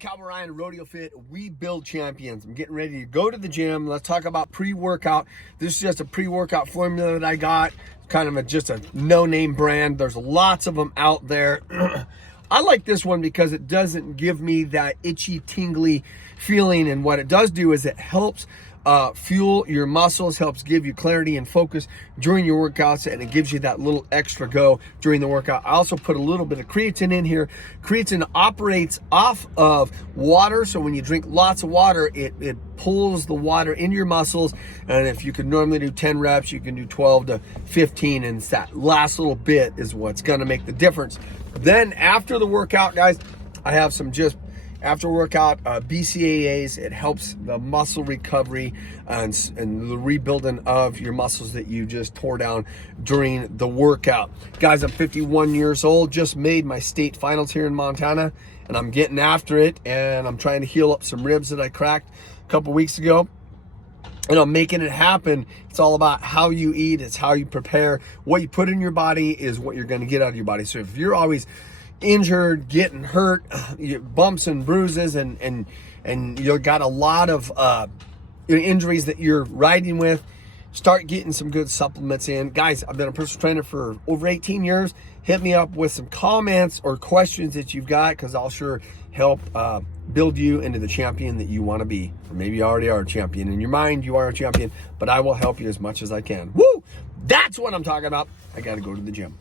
Cowboy Ryan, Rodeo Fit. We build champions. I'm getting ready to go to the gym. Let's talk about pre-workout. This is just a pre-workout formula that I got. Kind of just a no-name brand. There's lots of them out there. I like this one because it doesn't give me that itchy, tingly feeling. And what it does do is it helps fuel your muscles, helps give you clarity and focus during your workouts, and it gives you that little extra go during the workout. I also put a little bit of creatine in here. Creatine operates off of water, so when you drink lots of water, it pulls the water into your muscles, and if you could normally do 10 reps, you can do 12 to 15, and it's that last little bit is what's gonna make the difference. Then after the workout, guys, I have some just after workout BCAAs. It helps the muscle recovery and the rebuilding of your muscles that you just tore down during the workout. Guys, I'm 51 years old, just made my state finals here in Montana, and I'm getting after it, and I'm trying to heal up some ribs that I cracked a couple weeks ago. And I'm making it happen. It's all about how you eat. It's how you prepare. What you put in your body is what you're going to get out of your body. So if you're always injured, getting hurt, bumps and bruises, and you've got a lot of injuries that you're riding with, start getting some good supplements in. Guys, I've been a personal trainer for over 18 years. Hit me up with some comments or questions that you've got, because I'll sure help build you into the champion that you want to be. Or maybe you already are a champion. In your mind, you are a champion, but I will help you as much as I can. Woo! That's what I'm talking about. I got to go to the gym.